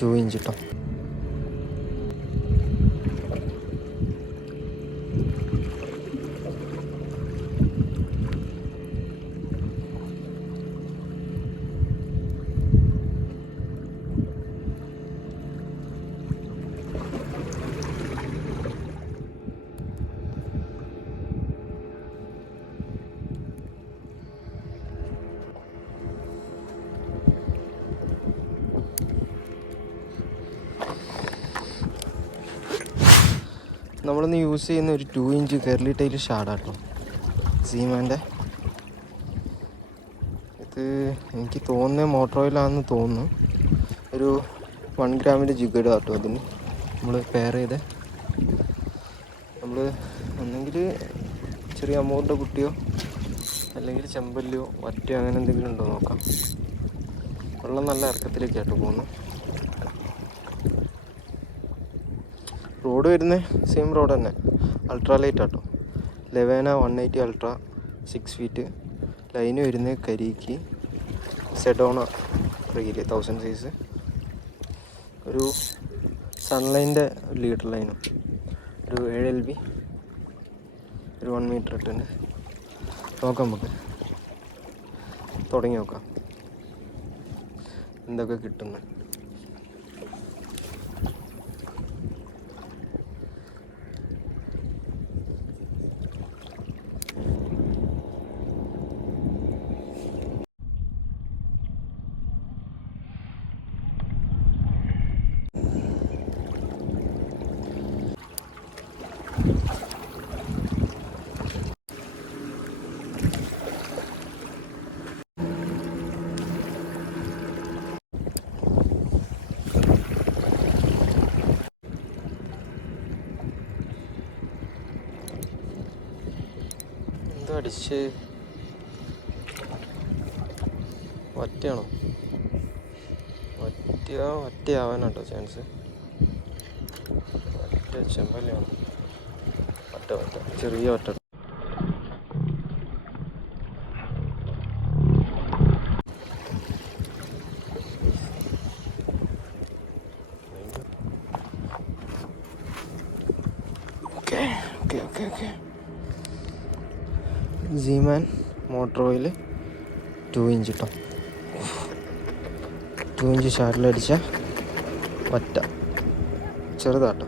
2 inch കേട്ടോ. നമ്മളിന്ന് use ചെയ്യുന്ന ഒരു 2 ഇഞ്ച് കെർലി ടൈൽ ഷാഡാട്ടോ, സീമാൻ്റെ. ഇത് എനിക്ക് തോന്നുന്നത് മോട്ടർ ഓയിലാണെന്ന് തോന്നുന്നു. ഒരു 1 ഗ്രാമിൻ്റെ ജിഗഡ് ആട്ടോ അതിന് നമ്മൾ പെയർ ചെയ്ത്. നമ്മൾ ഒന്നെങ്കിൽ ചെറിയ അമൗണ്ട് കുട്ടിയോ അല്ലെങ്കിൽ ചെമ്പല്ലിയോ വറ്റയോ അങ്ങനെ എന്തെങ്കിലും ഉണ്ടോ നോക്കാം. വെള്ളം നല്ല ഇറക്കത്തിലേക്കാട്ടോ പോകുന്നു. റോഡ് വരുന്നത് സെയിം റോഡ് തന്നെ, അൾട്രാ ലൈറ്റ് ആട്ടോ. ലെവേന 180 അൾട്രാ 6 ഫീറ്റ്. ലൈന് വരുന്നത് കരിക്ക് സെഡോണ റീല് 1000 സൈസ്. ഒരു സൺലൈൻ്റെ ലീഡർ ലൈനും ഒരു 7 LB ഒരു 1 മീറ്റർ ഇട്ടുണ്ട്. നോക്കാം, നമുക്ക് തുടങ്ങി നോക്കാം എന്തൊക്കെ കിട്ടുന്നത്. അടിച്ച് വറ്റയാണോ? വറ്റയാവാനാട്ടോ ചാൻസ്. വറ്റ ചെമ്പല്ലിയാണോ? വറ്റ ചെറിയ വറ്റ. Okay Seaman motor oil 2 inch കേട്ടോ. 2 ഇഞ്ച് ഷാർട്ടിലടിച്ച വറ്റ ചെറുതാട്ടോ.